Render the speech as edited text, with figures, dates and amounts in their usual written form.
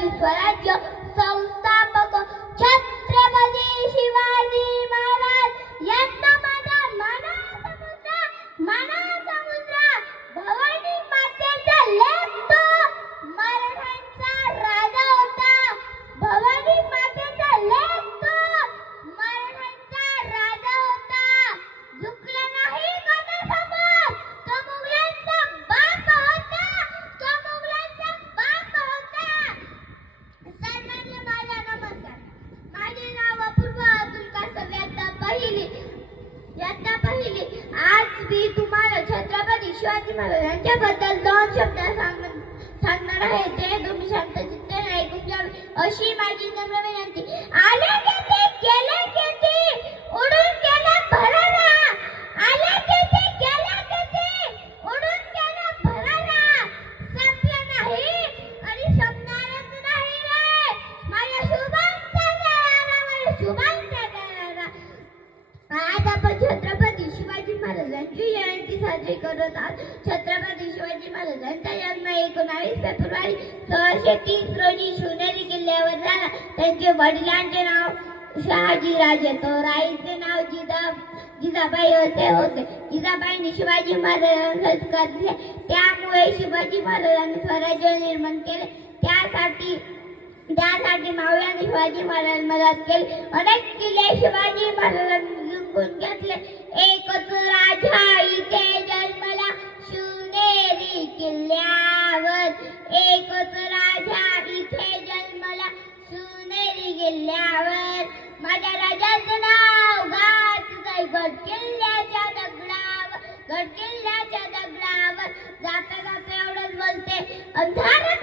घडवली स्वराज्य संस्थापक छत्रपती शिवाजी महाराज यांना माझा मानाचा मुद्रा भवानी मातेचा लेख तो मराठ्यांचा राजा होता. भवानी मातेचा लेख तो मराठ्यांचा राजा होता. झुकला नाही कोणासमोर. तो मुघलांचा बाप होता. सर्वांना माझा नमस्कार. माझे नाव अपूर्वा अब्दुल कासम इयत्ता पहिली. आज मी तुम्हाला छत्रपती शिवाजी महाराजांच्याबद्दल 2 शब्द सांगणार आहे. ते तुम्ही शांत चित्ताने ऐकून घ्यावे अशी माझी नम्र विनंती. आले किती गेले किती उडून गेला भरारा. आले किती गेले किती उडून गेला भरारा. संपलं नाही आणि संपणारच नाही रे माझ्या शुभांचा दरारा. आज आपण छत्रपती शिवाजी महाराजांची जयंती साजरी करत आहोत. छत्रपती शिवाजी महाराजांचा जन्म 19 फेब्रुवारी 1630 रोजी शिवनेरी किल्ल्यावर झाला. त्यांचे वडिलांचे नाव शहाजीराजे तर आईचे नाव जिजाबाई असे होते. जिजाबाईंनी शिवाजी महाराजांना संस्कार दिले. त्यामुळे शिवाजी महाराजांनी स्वराज्य निर्माण केले. त्यासाठी मावळ्यांनी शिवाजी महाराजांना मदत केली. अनेक किल्ले शिवाजी महाराजांनी जिंकून घेतले. एकच राजा इथे जन्मला शिवनेरी किल्ल्यावर. एकच राजा इथे जन्मला शिवनेरी किल्ल्यावर. माझ्या राजाचं नाव गड किल्ल्याच्या दगडावर. जाता जाता एवढंच बोलते. अंधारात